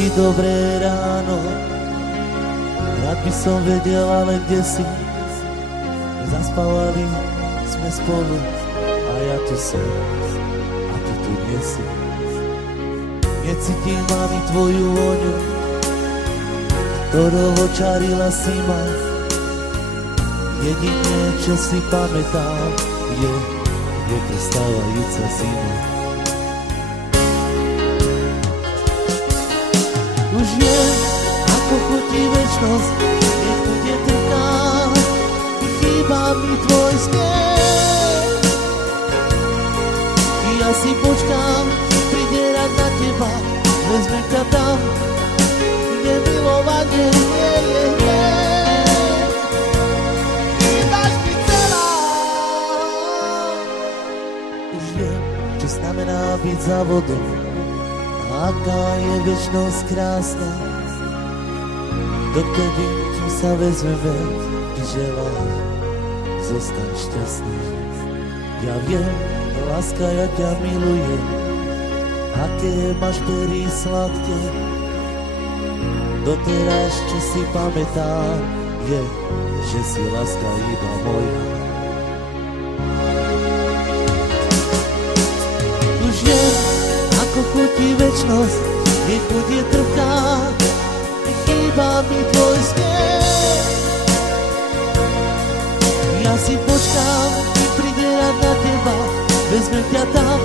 ti dobré ráno. Rád by som vedel, ale kde si? Zaspávali sme spolu a ja tu som a ty tu nie si. Necítim ani tvoju voňu, ktorou očarila si ma. Jedine, čo si pamätám, je neprestávajúca zima. Už viem, ako chutí večnosť, keď bude trká, chýba mi tvoj smiech. Ja si počkám, príde rád na teba, vezmem ťa tam, kde milovanie nie je hneď. Chýbaš mi celá. Už viem, čo znamená byť za vodou, aká je večnosť krásna. Dokedy, kým sa vezmeme, ti želám, zostaň šťastný. Ja viem, láska, ja ťa milujem, aké máš pery sladké. Doteraz, čo si pamätám, je, že si láska iba moja. Už viem, ako chutí večnosť, keď bude trpká, chýba mi tvoj smiech. Ja si počkám, kým príde rád na teba, vezmem ťa tam,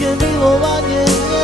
kde milovanie je.